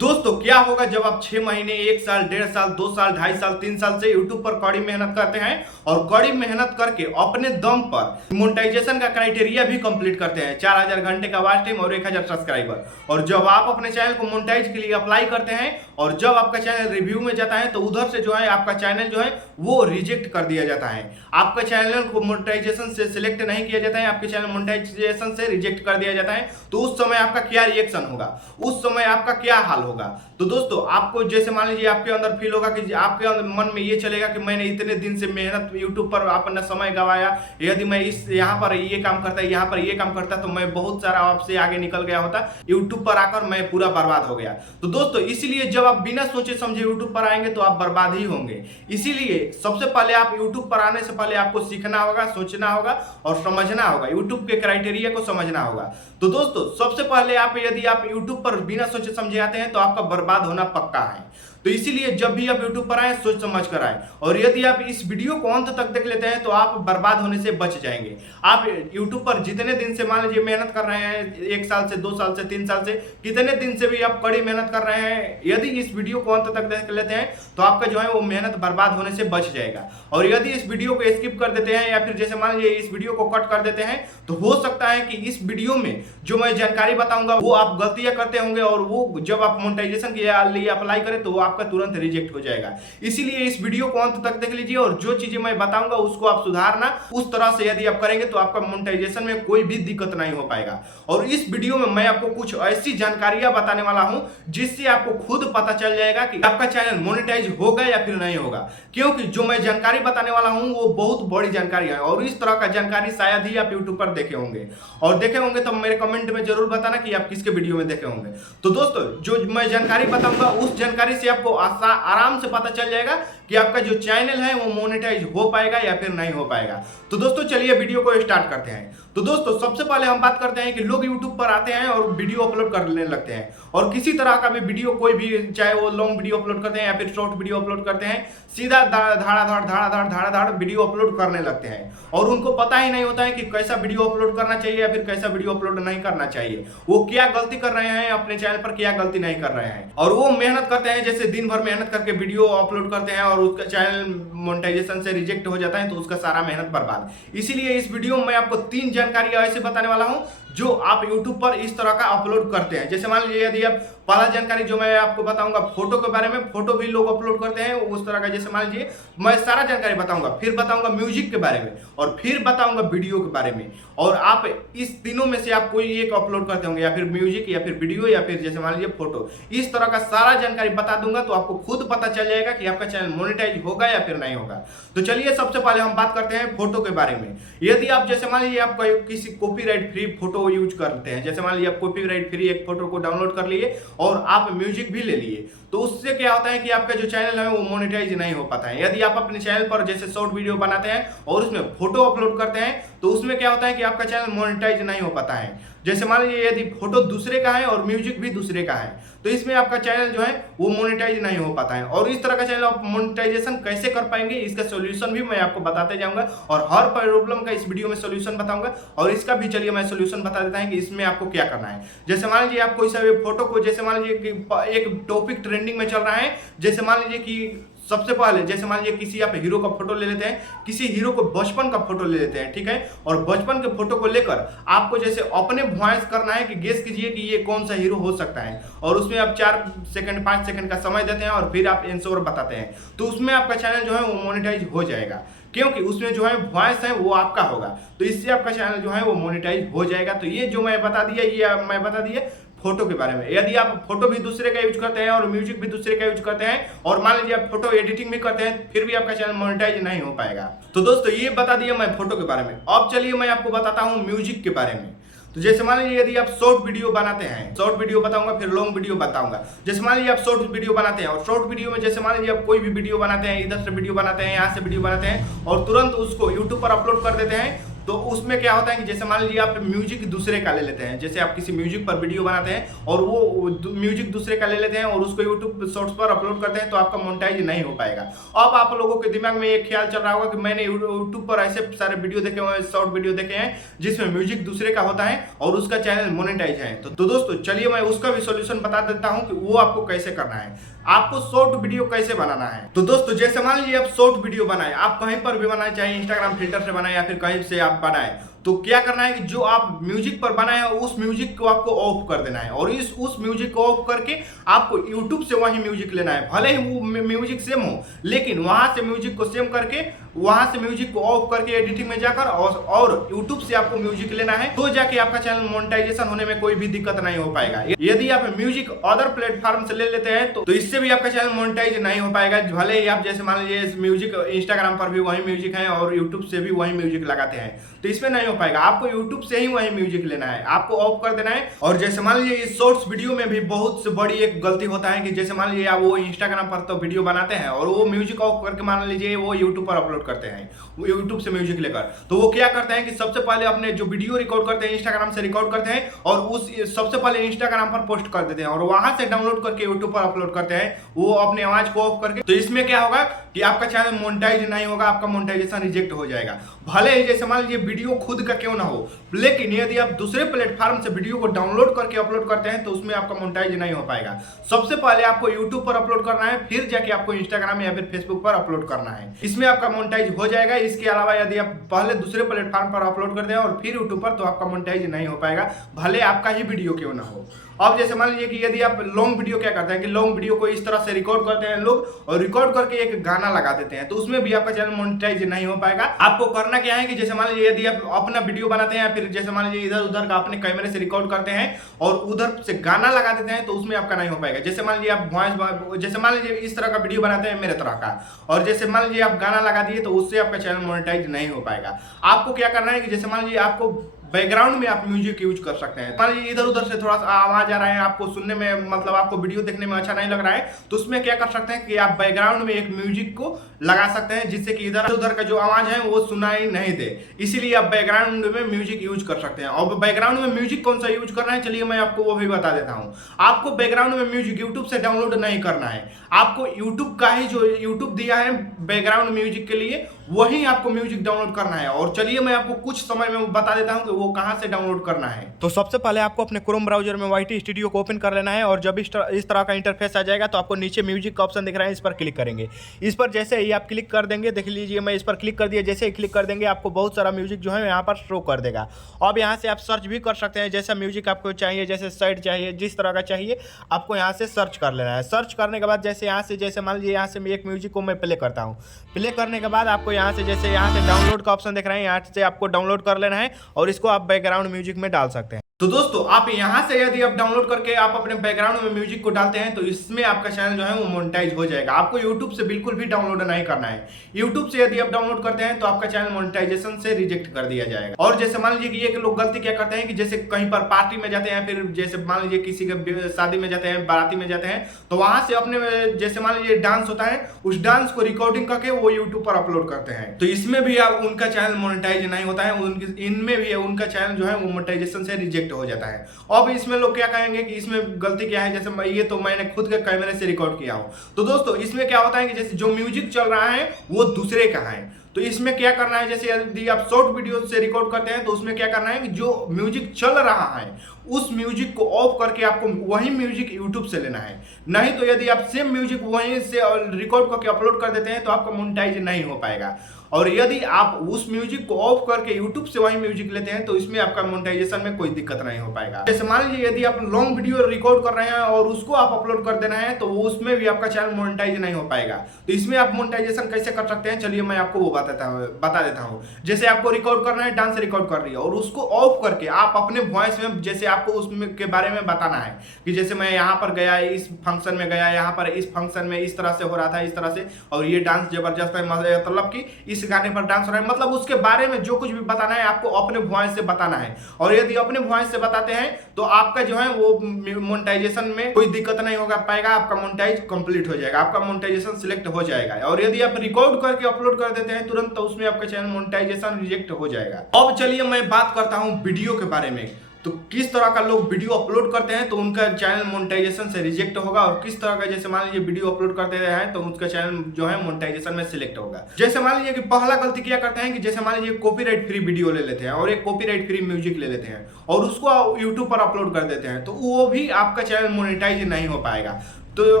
दोस्तों क्या होगा जब आप 6 महीने, 1 साल, 1.5 साल, 2 साल, 2.5 साल, 3 साल से YouTube पर कड़ी मेहनत करते हैं और कड़ी मेहनत करके अपने दम पर मोनेटाइजेशन का क्राइटेरिया भी कंप्लीट करते हैं। 4000 घंटे का वॉच टाइम और 1000 सब्सक्राइबर। और जब आप अपने चैनल को मोनेटाइज के लिए अप्लाई करते हैं और जब आपका चैनल रिव्यू में जाता है तो उधर से जो है आपका चैनल जो है वो रिजेक्ट कर दिया जाता है। आपका चैनल को मोनेटाइजेशन से सिलेक्ट नहीं किया जाता है, आपके चैनल मोनेटाइजेशन से रिजेक्ट कर दिया जाता है। तो उस समय आपका क्या रिएक्शन होगा, उस समय आपका क्या हाल होगा? तो दोस्तों आपको जैसे मान लीजिए आपके अंदर फील होगा कि आपके अंदर मन में ये चलेगा कि मैंने इतने दिन से मेहनत YouTube पर अपना समय गवाया, यदि मैं इस यहाँ पर ये काम करता, यहाँ पर ये काम करता तो मैं बहुत सारा आपसे आगे निकल गया होता। YouTube पर आकर मैं पूरा बर्बाद हो गया। तो दोस्तों इसीलिए जब आप बिना सोचे समझे YouTube पर आएंगे तो आप बर्बाद ही होंगे। इसीलिए सबसे पहले आप YouTube पर आने से पहले आपको सीखना होगा, सोचना होगा और समझना होगा, YouTube के क्राइटेरिया को समझना होगा। तो दोस्तों सबसे पहले यदि आप YouTube पर बिना सोचे समझे आते हैं तो आपका बर्बाद होना पक्का है। तो इसीलिए जब भी आप YouTube पर आए सोच समझ कर आए, और यदि आप इस वीडियो को अंत तक देख लेते हैं तो आप बर्बाद होने से बच जाएंगे। आप YouTube पर जितने दिन से मान लीजिए मेहनत कर रहे हैं, 1 साल से, 2 साल से, 3 साल से, कितने दिन से भी आप कड़ी मेहनत कर रहे हैं, यदि इस वीडियो को अंत तक देख लेते हैं तो आपका जो है वो मेहनत बर्बाद होने से बच जाएगा। और यदि इस वीडियो को स्किप कर देते हैं या फिर जैसे मान लीजिए इस वीडियो को कट कर देते हैं तो हो सकता है कि इस वीडियो में जो मैं जानकारी बताऊंगा वो आप गलतियां करते होंगे और वो जब आप मोनेटाइजेशन के लिए अप्लाई करें तो वो आपका तुरंत रिजेक्ट हो जाएगा। इसीलिए इस वीडियो को अंत तक देख लीजिए और जो चीजें मैं बताऊंगा उसको आप सुधारना, उस तरह से यदि आप करेंगे तो आपका मोनेटाइजेशन में कोई भी दिक्कत नहीं हो पाएगा। और इस वीडियो में मैं आपको कुछ ऐसी जानकारियां बताने वाला हूं जिससे आपको खुद पता चल जाएगा कि आपका चैनल मोनेटाइज होगा या फिर नहीं होगा। क्योंकि जो मैं जानकारी बताने वाला हूं वो बहुत बड़ी जानकारी है और इस तरह का जानकारी शायद ही आप यूट्यूब पर देखे होंगे, और देखे होंगे तो मेरे कमेंट में जरूर बताना कि आप किसके वीडियो में देखे होंगे। तो दोस्तों जो मैं जानकारी बताऊंगा उस जानकारी से आपको आराम से पता चल जाएगा कि आपका जो चैनल है वो मोनेटाइज हो पाएगा या फिर नहीं हो पाएगा। तो दोस्तों चलिए वीडियो को स्टार्ट करते हैं। तो दोस्तों सबसे पहले हम बात करते हैं कि लोग YouTube पर आते हैं और वीडियो अपलोड करने लगते हैं, और किसी तरह का भी वीडियो, कोई भी, चाहे वो लॉन्ग वीडियो अपलोड करते हैं या फिर शॉर्ट वीडियो अपलोड करते हैं, सीधा धड़ाधड़ वीडियो अपलोड करने लगते हैं। और उनको पता ही नहीं होता है कि कैसा वीडियो अपलोड करना चाहिए या फिर कैसा वीडियो अपलोड नहीं करना चाहिए, वो क्या गलती कर रहे हैं अपने चैनल पर, क्या गलती नहीं कर रहे हैं। और वो मेहनत करते हैं, जैसे दिन भर मेहनत करके वीडियो अपलोड करते हैं और उसका चैनल मोनेटाइजेशन से रिजेक्ट हो जाता है तो उसका सारा मेहनत बर्बाद। इसीलिए इस वीडियो में मैं आपको 3 जानकारी ऐसे बताने वाला हूं जो आप YouTube पर इस तरह का अपलोड करते हैं। जैसे मान लीजिए यदि आप, पहला जानकारी जो मैं आपको बताऊंगा फोटो के बारे में, फोटो भी लोग अपलोड करते हैं उस तरह का। जैसे मान लीजिए मैं सारा जानकारी बताऊंगा, फिर बताऊंगा म्यूजिक के बारे में और फिर बताऊंगा वीडियो के बारे में। और आप इस तीनों में से आप कोई एक अपलोड करते होंगे, या फिर म्यूजिक या फिर वीडियो या फिर जैसे मान लीजिए फोटो, इस तरह का सारा जानकारी बता दूंगा तो आपको खुद पता चल जाएगा कि आपका चैनल मोनेटाइज होगा या फिर नहीं होगा। तो चलिए सबसे पहले हम बात करते हैं फोटो के बारे में। यदि आप जैसे मान लीजिए आप किसी कॉपीराइट फ्री फोटो यूज करते हैं, जैसे मान लीजिए आप कॉपीराइट फ्री एक फोटो को डाउनलोड कर लिए और आप म्यूजिक भी ले लिए, तो उससे क्या होता है कि आपका जो चैनल है वो मोनेटाइज नहीं हो पाता है। यदि आप अपने चैनल पर जैसे शॉर्ट वीडियो बनाते हैं और उसमें फोटो अपलोड करते हैं तो उसमें क्या होता है कि आपका चैनल मोनेटाइज नहीं हो पाता है। जैसे मान लीजिए यदि फोटो दूसरे का है और म्यूजिक भी दूसरे का है तो इसमें आपका चैनल जो है वो मोनेटाइज नहीं हो पाता है। और इस तरह का चैनल आप मोनेटाइजेशन कैसे कर पाएंगे इसका सॉल्यूशन भी मैं आपको बताते जाऊंगा, और हर प्रॉब्लम का इस वीडियो में सॉल्यूशन बताऊंगा। और इसका भी चलिए मैं सॉल्यूशन बता देता हूं कि इसमें आपको क्या करना है। जैसे मान लीजिए आप कोई सा भी फोटो को, जैसे मान लीजिए कि एक टॉपिक ट्रेंडिंग में चल रहा है, जैसे मान लीजिए कि सबसे पहले जैसे मान लीजिए किसी आप हीरो का फोटो ले लेते हैं, किसी हीरो को बचपन का फोटो ले लेते हैं, ठीक है। और बचपन के फोटो को लेकर आपको जैसे अपने वॉइस करना है कि गेस कीजिए कि ये कौन सा हीरो हो सकता है, और उसमें आप 4 सेकंड 5 सेकंड का समय देते हैं और फिर आप आंसर बताते हैं। तो उसमें आपका चैनल जो है वो मोनेटाइज हो जाएगा, क्योंकि उसमें जो है वॉइस है वो आपका होगा। तो इससे आपका चैनल जो है वो मोनेटाइज हो जाएगा। तो ये जो मैं बता दिया, ये मैं बता दिया फोटो के बारे में। यदि आप फोटो भी दूसरे का यूज करते हैं और म्यूजिक भी दूसरे का यूज करते हैं और मान लीजिए आप फोटो एडिटिंग भी करते हैं, फिर भी आपका चैनल मोनेटाइज नहीं हो पाएगा। तो दोस्तों ये बता दिया मैं फोटो के बारे में। अब चलिए मैं आपको बताता हूं म्यूजिक के बारे में। तो जैसे मान लीजिए यदि आप शॉर्ट वीडियो बनाते हैं, शॉर्ट वीडियो बताऊंगा फिर लॉन्ग वीडियो बताऊंगा। जैसे मान लीजिए आप शॉर्ट वीडियो बनाते हैं और शॉर्ट वीडियो में जैसे मान लीजिए आप कोई भी वीडियो बनाते हैं, इधर से वीडियो बनाते हैं, यहाँ से वीडियो बनाते हैं और तुरंत उसको यूट्यूब पर अपलोड कर देते हैं, तो उसमें क्या होता है कि जैसे मान लीजिए आप म्यूजिक दूसरे का ले लेते हैं, जैसे आप किसी म्यूजिक पर वीडियो बनाते हैं और वो म्यूजिक दूसरे का ले लेते हैं और उसको यूट्यूब शॉर्ट्स पर अपलोड करते हैं, तो आपका मोनेटाइज नहीं हो पाएगा। अब आप लोगों के दिमाग में एक ख्याल चल रहा होगा कि मैंने यूट्यूब पर ऐसे सारे वीडियो देखे हुए हैं, शॉर्ट वीडियो देखे हैं जिसमें म्यूजिक दूसरे का होता है और उसका चैनल मोनेटाइज है। तो दोस्तों चलिए मैं उसका भी सॉल्यूशन बता देता हूं कि वो आपको कैसे करना है, आपको शॉर्ट वीडियो कैसे बनाना है। तो दोस्तों जैसे मान लीजिए आप शॉर्ट वीडियो बनाए, आप कहीं पर भी बनाए, चाहे इंस्टाग्राम फिल्टर से बनाए या फिर कहीं से आप बनाए, तो क्या करना है कि जो आप म्यूजिक पर बनाए हैं उस म्यूजिक को आपको ऑफ कर देना है और उस म्यूजिक को ऑफ करके आपको यूट्यूब से वही म्यूजिक लेना है। भले ही वो म्यूजिक सेम हो, लेकिन वहां से म्यूजिक को सेम करके वहां से म्यूजिक को ऑफ करके एडिटिंग में जाकर और यूट्यूब से आपको म्यूजिक लेना है, तो जाके आपका चैनल मोनेटाइजेशन होने में कोई भी दिक्कत नहीं हो पाएगा। यदि आप म्यूजिक अदर प्लेटफॉर्म से ले लेते हैं तो इससे भी आपका चैनल मोनेटाइज नहीं हो पाएगा। भले ही आप जैसे मान लीजिए म्यूजिक इंस्टाग्राम पर भी वही म्यूजिक है और यूट्यूब से भी वही म्यूजिक लगाते हैं, तो इसमें नहीं हो पाएगा। आपको यूट्यूब से ही वही म्यूजिक लेना है, आपको ऑफ कर देना है। और जैसे मान लीजिए इस शॉर्ट्स वीडियो में भी बहुत से बड़ी एक गलती होता है कि जैसे मान लीजिए आप वो इंस्टाग्राम पर तो वीडियो बनाते हैं और वो म्यूजिक ऑफ करके मान लीजिए वो यूट्यूब पर अपलोड करते हैं, यूट्यूब से म्यूजिक लेकर, तो वो क्या करते हैं कि सबसे पहले अपने जो वीडियो रिकॉर्ड करते हैं इंस्टाग्राम से रिकॉर्ड करते हैं और उस सबसे पहले इंस्टाग्राम पर पोस्ट कर देते हैं और वहां से डाउनलोड करके यूट्यूब पर अपलोड करते हैं वो अपनी आवाज को ऑफ करके। तो इसमें क्या होगा कि आपका चैनल मोनेटाइज नहीं होगा, आपका मोनेटाइजेशन रिजेक्ट हो जाएगा। भले ही जैसे मान लीजिए वीडियो खुद का क्यों ना हो, लेकिन यदि आप दूसरे प्लेटफॉर्म से वीडियो को डाउनलोड करके अपलोड करते हैं तो उसमें आपका मोनेटाइज नहीं हो पाएगा। सबसे पहले आपको यूट्यूब पर अपलोड करना है, फिर जाके आपको इंस्टाग्राम या फिर फेसबुक पर अपलोड करना है, इसमें आपका मोनेटाइज हो जाएगा। इसके अलावा यदि आप पहले दूसरे प्लेटफॉर्म पर अपलोड करते हैं और फिर यूट्यूब पर, तो आपका मोनेटाइज नहीं हो पाएगा, भले आपका ही वीडियो क्यों ना हो। अब जैसे मान लीजिए कि यदि आप लॉन्ग वीडियो क्या करते हैं कि लॉन्ग वीडियो को इस तरह से रिकॉर्ड करते हैं लोग और रिकॉर्ड करके एक गाना लगा देते हैं, तो उसमें भी आपका चैनल मोनेटाइज नहीं हो पाएगा। आपको करना क्या है कि जैसे मान लीजिए यदि आप अपना वीडियो बनाते हैं या फिर जैसे मान लीजिए इधर उधर का अपने कैमरे से रिकॉर्ड करते हैं और उधर से गाना लगा देते हैं, तो उसमें आपका नहीं हो पाएगा। जैसे मान लीजिए आप वॉइस, जैसे मान लीजिए इस तरह का वीडियो बनाते हैं मेरे तरह का, और जैसे मान लीजिए आप गाना लगा दिए, तो उससे आपका चैनल मोनेटाइज नहीं हो पाएगा। आपको क्या करना है कि जैसे मान लीजिए आपको बैकग्राउंड में आप म्यूजिक यूज कर सकते हैं। मान लीजिए इधर उधर से थोड़ा सा आवाज आ रहा है, आपको सुनने में मतलब आपको वीडियो देखने में अच्छा नहीं लग रहा है, तो उसमें क्या कर सकते हैं कि आप बैकग्राउंड में एक म्यूजिक को लगा सकते हैं जिससे कि इधर उधर का जो आवाज है वो सुनाई नहीं दे, इसीलिए आप बैकग्राउंड में म्यूजिक यूज कर सकते हैं। और बैकग्राउंड में म्यूजिक कौन सा यूज करना है, चलिए मैं आपको वो भी बता देता हूँ। आपको बैकग्राउंड में म्यूजिक यूट्यूब से डाउनलोड नहीं करना है, आपको यूट्यूब का ही जो यूट्यूब दिया है बैकग्राउंड म्यूजिक के लिए वही आपको म्यूजिक डाउनलोड करना है। और चलिए मैं आपको कुछ समय में बता देता हूं कि वो कहां से डाउनलोड करना है। तो सबसे पहले आपको अपने क्रोम ब्राउजर में YT स्टूडियो को ओपन कर लेना है और जब इस तरह का इंटरफेस आ जाएगा तो आपको नीचे म्यूजिक का ऑप्शन दिख रहा है, इस पर क्लिक करेंगे। इस पर जैसे ही आप क्लिक कर देंगे, देख लीजिए मैं इस पर क्लिक कर दिया, जैसे ही क्लिक कर देंगे आपको बहुत सारा म्यूजिक जो है यहाँ पर शो कर देगा। अब यहाँ से आप सर्च भी कर सकते हैं, जैसा म्यूजिक आपको चाहिए, जैसे साइड चाहिए, जिस तरह का चाहिए आपको यहाँ से सर्च कर लेना है। सर्च करने के बाद जैसे यहाँ से जैसे मान लीजिए यहाँ से मैं एक म्यूजिक को मैं प्ले करता हूँ, प्ले करने के बाद आपको यहाँ से जैसे यहाँ से डाउनलोड का ऑप्शन दिख रहा है, यहाँ से आपको डाउनलोड कर लेना है और इसको आप बैकग्राउंड म्यूजिक में डाल सकते हैं। तो दोस्तों आप यहां से यदि आप डाउनलोड करके आप अपने बैकग्राउंड में म्यूजिक को डालते हैं तो इसमें आपका चैनल जो है वो मोनेटाइज हो जाएगा। आपको यूट्यूब से बिल्कुल भी डाउनलोड नहीं करना है। यूट्यूब से यदि आप डाउनलोड करते हैं तो आपका चैनल मोनेटाइजेशन से रिजेक्ट कर दिया जाएगा। और जैसे मान लीजिए कि एक लोग गलती क्या करते हैं कि जैसे कहीं पर पार्टी में जाते हैं, फिर जैसे मान लीजिए किसी के शादी में जाते हैं, बाराती में जाते हैं, तो वहां से अपने जैसे मान लीजिए डांस होता है, उस डांस को रिकॉर्डिंग करके वो यूट्यूब पर अपलोड करते हैं, तो इसमें भी उनका चैनल मोनेटाइज नहीं होता है, इनमें भी उनका चैनल जो है वो मोनेटाइजेशन से रिजेक्ट हो जाता है। अब इसमें लोग क्या कहेंगे कि इसमें गलती क्या है, जैसे ये तो मैंने खुद के कैमरे से रिकॉर्ड किया हूं। तो दोस्तों इसमें क्या होता है कि जैसे जो म्यूजिक चल रहा है वो दूसरे का है, तो इसमें क्या करना है, जैसे यदि आप शॉर्ट वीडियो से रिकॉर्ड करते हैं तो उसमें क्या करना है कि जो म्यूजिक चल रहा है उस म्यूजिक को ऑफ करके आपको वही म्यूजिक यूट्यूब से लेना है। नहीं तो यदि आप सेम म्यूजिक वहीं से रिकॉर्ड करके अपलोड कर देते हैं तो आपका मोनेटाइज नहीं हो पाएगा। और यदि आप उस म्यूजिक को ऑफ करके यूट्यूब से वही म्यूजिक लेते हैं तो इसमें आपका मोनेटाइजेशन में कोई दिक्कत नहीं हो पाएगा। जैसे मान लीजिए यदि आप लॉन्ग वीडियो रिकॉर्ड कर रहे हैं और उसको आप अपलोड कर देना है तो उसमें भी आपका चैनल मोनेटाइज नहीं हो पाएगा। तो इसमें आप मोनेटाइजेशन कैसे कर सकते हैं, चलिए मैं आपको वो बता देता हूँ। जैसे आपको रिकॉर्ड करना है, डांस रिकॉर्ड कर रही है और उसको ऑफ करके आप अपने वॉइस में जैसे आपको उसमें के बारे में बताना है कि जैसे मैं यहाँ पर गया, इस फंक्शन में गया, यहाँ पर इस फंक्शन में इस तरह से हो रहा था, इस तरह से, और ये डांस जबरदस्त है, मतलब कि किस गाने पर डांस हो रहा है, मतलब उसके बारे में जो कुछ भी बताना है आपको अपने वॉइस से बताना है। और यदि अपने वॉइस से बताते हैं तो आपका जो है वो मोनेटाइजेशन में कोई दिक्कत नहीं होगा पाएगा, आपका मोनेटाइज कंप्लीट हो जाएगा, आपका मोनेटाइजेशन सिलेक्ट हो जाएगा। और यदि आप रिकॉर्ड करके अपलोड कर देते हैं तुरंत, तो उसमें आपका चैनल मोनेटाइजेशन रिजेक्ट हो जाएगा। अब चलिए मैं बात करता हूं वीडियो के बारे में। तो किस तरह का लोग वीडियो अपलोड करते हैं तो उनका चैनल मोनेटाइजेशन से रिजेक्ट होगा, और किस तरह का जैसे मान लीजिए वीडियो अपलोड करते हैं तो उसका चैनल जो है मोनेटाइजेशन में सिलेक्ट होगा। जैसे मान लीजिए कि पहला गलती क्या करते हैं कि जैसे मान लीजिए कॉपीराइट फ्री वीडियो ले लेते हैं और एक कॉपीराइट फ्री म्यूजिक ले लेते हैं और उसको यूट्यूब पर अपलोड कर देते हैं, तो वो भी आपका चैनल मोनेटाइज नहीं हो पाएगा। तो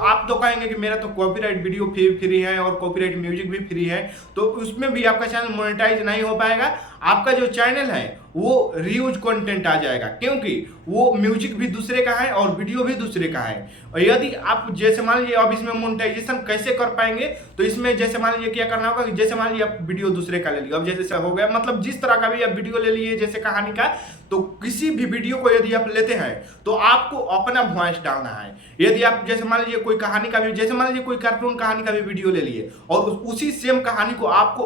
आप तो कहेंगे कि मेरा तो कॉपीराइट वीडियो फ्री है और कॉपीराइट म्यूजिक भी फ्री है, तो उसमें भी आपका चैनल मोनेटाइज नहीं हो पाएगा। आपका जो चैनल है वो रीयूज कंटेंट आ जाएगा, क्योंकि वो म्यूजिक भी दूसरे का है और वीडियो भी दूसरे का है। और यदि आप जैसे मान लीजिए अब इसमें मोनेटाइजेशन कैसे कर पाएंगे, तो इसमें जैसे मान लीजिए क्या करना होगा कि जैसे मान लीजिए आप वीडियो दूसरे का ले लिया, अब जैसे हो गया मतलब जिस तरह का भी आप वीडियो ले लिए जैसे कहानी का, तो किसी भी वीडियो को यदि आप लेते हैं तो आपको अपना वॉइस डालना है। यदि आप जैसे मान लीजिए कोई कहानी का भी, जैसे मान लीजिए कोई कार्टून कहानी का भी वीडियो ले लिए और उसी सेम कहानी को आपको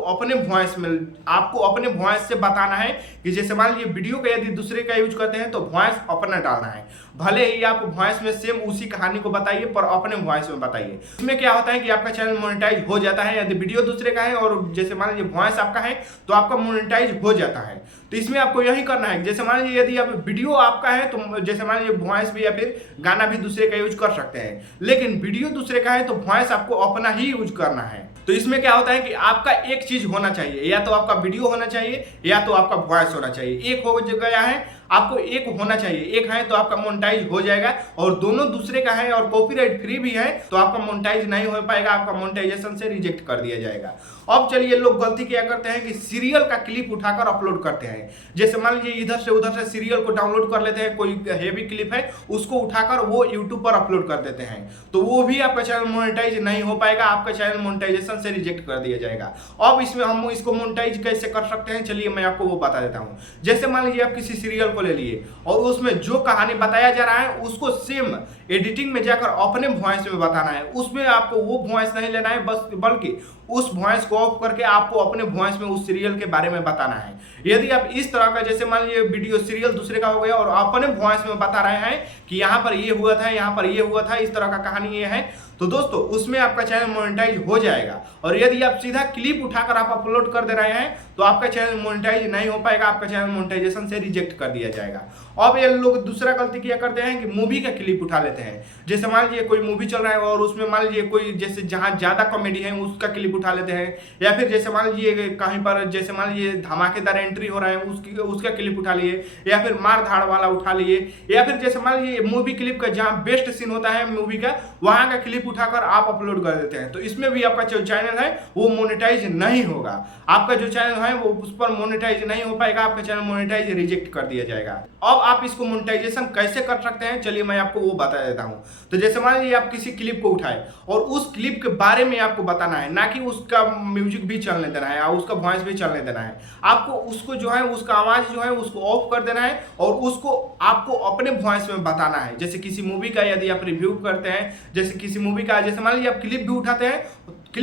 अपने वॉइस से बताना है कि जैसे मान लीजिए वीडियो का यदि दूसरे का यूज करते हैं तो वॉइस अपना डालना है। भले ही आप वॉइस में सेम उसी कहानी को बताइए पर अपने वॉइस में बताइए। इसमें क्या होता है कि आपका चैनल मोनेटाइज हो जाता है। यदि वीडियो दूसरे का है और जैसे मान लीजिए वॉइस आपका है तो आपका मोनेटाइज हो जाता है। तो इसमें आपको यही करना है, जैसे मान लीजिए यदि आप वीडियो आपका है तो जैसे मान लीजिए वॉइस भी या फिर गाना भी दूसरे का यूज कर सकते हैं, लेकिन वीडियो दूसरे का है तो वॉइस आपको अपना ही यूज करना है। तो इसमें क्या होता है कि आपका एक चीज होना चाहिए, या तो आपका वीडियो होना चाहिए या तो आपका वॉइस होना चाहिए। एक हो गया है, आपको एक होना चाहिए, एक है तो आपका मोनेटाइज हो जाएगा, और दोनों दूसरे का है और कॉपीराइट फ्री भी है तो आपका मोनेटाइज नहीं हो पाएगा, आपका मोनेटाइजेशन से रिजेक्ट कर दिया जाएगा। अब चलिए लोग गलती क्या करते हैं कि सीरियल का क्लिप उठाकर अपलोड करते हैं। जैसे मान लीजिए इधर से उधर से सीरियल को डाउनलोड कर लेते हैं, कोई हेवी क्लिप है उसको उठाकर वो यूट्यूब पर अपलोड कर देते हैं, तो वो भी आपका चैनल मोनेटाइज नहीं हो पाएगा, आपका चैनल मोनेटाइजेशन से रिजेक्ट कर दिया जाएगा। अब इसमें हम इसको मोनेटाइज कैसे कर सकते हैं, चलिए मैं आपको वो बता देता हूँ। जैसे मान लीजिए आप किसी सीरियल को ले लिए और उसमें जो कहानी बताया जा रहा है उसको सेम एडिटिंग में जाकर अपने वॉइस में बताना है। उसमें आपको वो वॉइस नहीं लेना है, बल्कि उस वॉइस को ऑफ करके आपको अपने वॉइस में उस सीरियल के बारे में बताना है। यदि आप इस तरह का जैसे मान लीजिए वीडियो सीरियल दूसरे का हो गया और अपने वॉइस में बता रहे हैं कि यहाँ पर ये हुआ था, यहाँ पर ये हुआ था, इस तरह का कहानी ये है, तो दोस्तों उसमें आपका चैनल मोनेटाइज हो जाएगा। और यदि आप सीधा क्लिप उठाकर आप अपलोड कर दे रहे हैं तो आपका चैनल मोनेटाइज नहीं हो पाएगा, आपका चैनल मोनेटाइजेशन से रिजेक्ट कर दिया जाएगा। अब ये लोग दूसरा गलती क्या करते हैं कि मूवी का क्लिप उठा लेते हैं। जैसे मान लीजिए कोई मूवी चल रहा है और उसमें मान लीजिए कोई जैसे जहां ज्यादा कॉमेडी है उसका क्लिप उठा लेते हैं, या फिर जैसे मान लीजिए कहीं पर जैसे मान लीजिए धमाकेदार एंट्री हो रहा है उसका क्लिप उठा लिए, या फिर मार धाड़ वाला उठा लिए, या फिर जैसे मान लीजिए मूवी क्लिप का जहां बेस्ट सीन होता है मूवी का वहां का क्लिप उठाकर आप अपलोड कर देते हैं, तो इसमें भी आपका जो चैनल है वो मोनेटाइज नहीं होगा। आपका जो चैनल है वो उस पर मोनेटाइज नहीं हो पाएगा, आपका चैनल मोनेटाइज रिजेक्ट कर दिया जाएगा। अब आप इसको मोनेटाइजेशन कैसे कर सकते हैं, चलिए मैं आपको वो बता देता हूं। तो जैसे मान लीजिए आप किसी क्लिप को उठाए और उस क्लिप के बारे में आपको बताना है, ना कि उसका म्यूजिक भी चलने देना है और उसका वॉइस भी चलने देना है। आपको उसको जो है उसका आवाज जो है उसको ऑफ कर देना है और उसको आपको अपने वॉइस में बताना है। जैसे किसी मूवी का यदि आप रिव्यू करते हैं, जैसे किसी मूवी का जैसे मान लीजिए आप क्लिप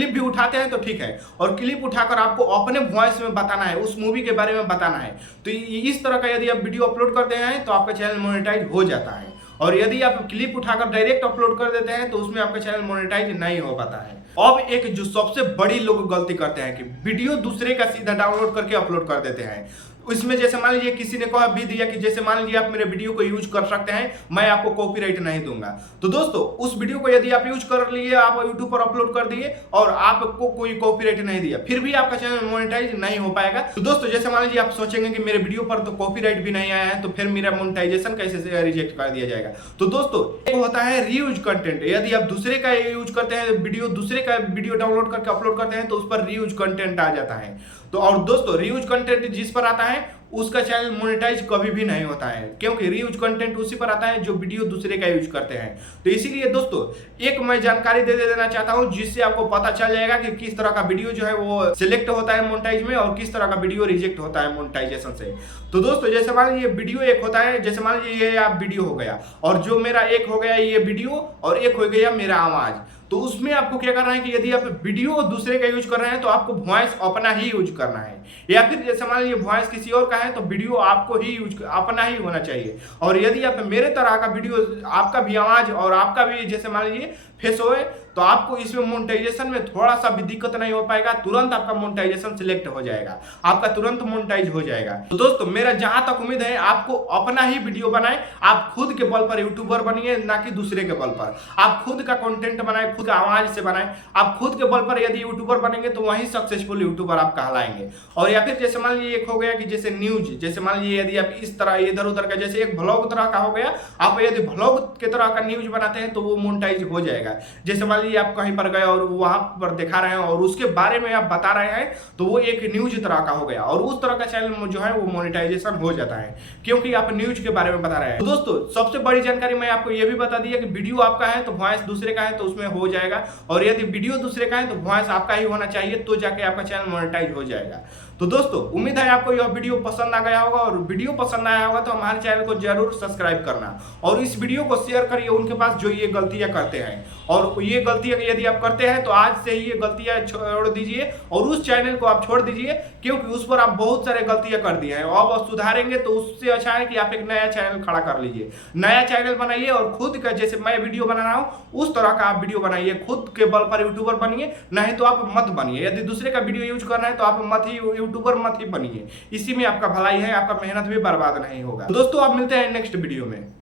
भी उठाते हैं तो ठीक है, और क्लिप उठाकर आपको अपने वॉइस में बताना है, उस मूवी के बारे में बताना है। तो इस तरह का यदि आप वीडियो अपलोड करते हैं तो आपका चैनल मोनेटाइज हो जाता है। और यदि आप क्लिप उठाकर डायरेक्ट अपलोड कर देते हैं तो उसमें आपका चैनल मोनेटाइज नहीं हो पाता है। अब एक जो सबसे बड़ी लोग गलती करते हैं कि वीडियो दूसरे का सीधा डाउनलोड करके अपलोड कर देते हैं। इसमें जैसे मान लीजिए किसी ने कहा भी दिया कि जैसे मान लीजिए आप मेरे वीडियो को यूज कर सकते हैं, मैं आपको कॉपीराइट नहीं दूंगा। तो दोस्तों उस वीडियो को यदि आप यूज कर लिए, आप यूट्यूब पर अपलोड कर दिए और आपको कोई कॉपीराइट नहीं दिया, फिर भी आपका चैनल मोनेटाइज नहीं हो पाएगा। तो दोस्तों जैसे मान लीजिए आप सोचेंगे कि मेरे वीडियो पर तो कॉपीराइट भी नहीं आया है तो फिर मेरा मोनेटाइजेशन कैसे रिजेक्ट कर दिया जाएगा। तो दोस्तों एक होता है रीयूज कंटेंट। यदि आप दूसरे का यूज करते हैं वीडियो, दूसरे का वीडियो डाउनलोड करके अपलोड करते हैं तो उस पर रीयूज कंटेंट आ जाता है। तो और दोस्तों रीयूज कंटेंट जिस पर आता है उसका चैनल मोनेटाइज कभी भी नहीं होता है, क्योंकि रीयूज कंटेंट उसी पर आता है जो वीडियो दूसरे का यूज करते हैं। तो इसीलिए दोस्तों एक मैं जानकारी दे देना चाहता हूं जिससे आपको पता चल जाएगा कि किस तरह का वीडियो जो है वो सिलेक्ट होता है मोनेटाइज में और किस तरह का वीडियो रिजेक्ट होता है मोनेटाइजेशन से। तो दोस्तों जैसे मान लीजिए वीडियो एक होता है, जैसे मान लीजिए ये आप वीडियो हो गया और जो मेरा एक हो गया ये वीडियो और एक हो गया मेरा आवाज। तो उसमें आपको क्या करना है कि यदि आप वीडियो दूसरे का यूज कर रहे हैं तो आपको वॉइस अपना ही यूज करना है, या फिर जैसे मान लीजिए वॉइस किसी और का है तो वीडियो आपको ही यूज अपना ही होना चाहिए। और यदि आप मेरे तरह का वीडियो, आपका भी आवाज और आपका भी जैसे मान लीजिए फेस होए, तो आपको इसमें मोनेटाइजेशन में थोड़ा सा भी दिक्कत नहीं हो पाएगा, तुरंत आपका मोनेटाइजेशन सिलेक्ट हो जाएगा, आपका तुरंत मोनेटाइज हो जाएगा। तो दोस्तों मेरा जहां तक उम्मीद है आपको अपना ही वीडियो बनाए, आप खुद के बल पर यूट्यूबर बनिए, ना कि दूसरे के बल पर। आप खुद का कंटेंट बनाए, खुद का आवाज से बनाए। आप खुद के बल पर यदि यूट्यूबर बनेंगे तो वही सक्सेसफुल यूट्यूबर आप कहलाएंगे। और या फिर जैसे मान लीजिए एक हो गया कि जैसे न्यूज, जैसे मान लीजिए यदि आप इस तरह इधर उधर का, जैसे एक ब्लॉग तरह का हो गया, आप यदि ब्लॉग के तरह का न्यूज बनाते हैं तो वो मोनेटाइज हो जाएगा। जैसे मान लीजिए आप कहीं पर गए और वहां पर दिखा रहे हैं और उसके बारे में आप बता रहे हैं, तो वो एक न्यूज तरह का हो गया, और उस तरह का चैनल जो है वो मोनेटाइजेशन हो जाता है, क्योंकि आप न्यूज के बारे में बता रहे हैं। तो दोस्तों सबसे बड़ी जानकारी मैं आपको ये भी बता दी है कि वीडियो आपका है तो वॉइस दूसरे का है तो उसमें हो जाएगा, और यदि वीडियो दूसरे का है तो वॉइस आपका ही होना चाहिए, तो जाके आपका चैनल मोनेटाइज हो जाएगा। तो दोस्तों उम्मीद है आपको यह वीडियो पसंद आ गया होगा, और वीडियो पसंद आया होगा तो हमारे चैनल को जरूर सब्सक्राइब करना, और इस वीडियो को शेयर करिए उनके पास जो ये गलतियां करते हैं। और ये गलतियां यदि आप करते हैं तो आज से ही ये गलतियां छोड़ दीजिए, और उस चैनल को आप छोड़ दीजिए, क्योंकि उस पर आप बहुत सारे गलतियां कर दिए हैं। अब आप सुधारेंगे तो उससे अच्छा है कि आप एक नया चैनल खड़ा कर लीजिए, नया चैनल बनाइए, और खुद का जैसे मैं वीडियो बना रहा हूं उस तरह का आप वीडियो बनाइए, खुद के बल पर यूट्यूबर बनिए, नहीं तो आप मत बनिए। यदि दूसरे का वीडियो यूज करना है तो आप मत ही यूट्यूबर मत ही बनिए, इसी में आपका भलाई है, आपका मेहनत भी बर्बाद नहीं होगा। तो दोस्तों आप मिलते हैं नेक्स्ट वीडियो में।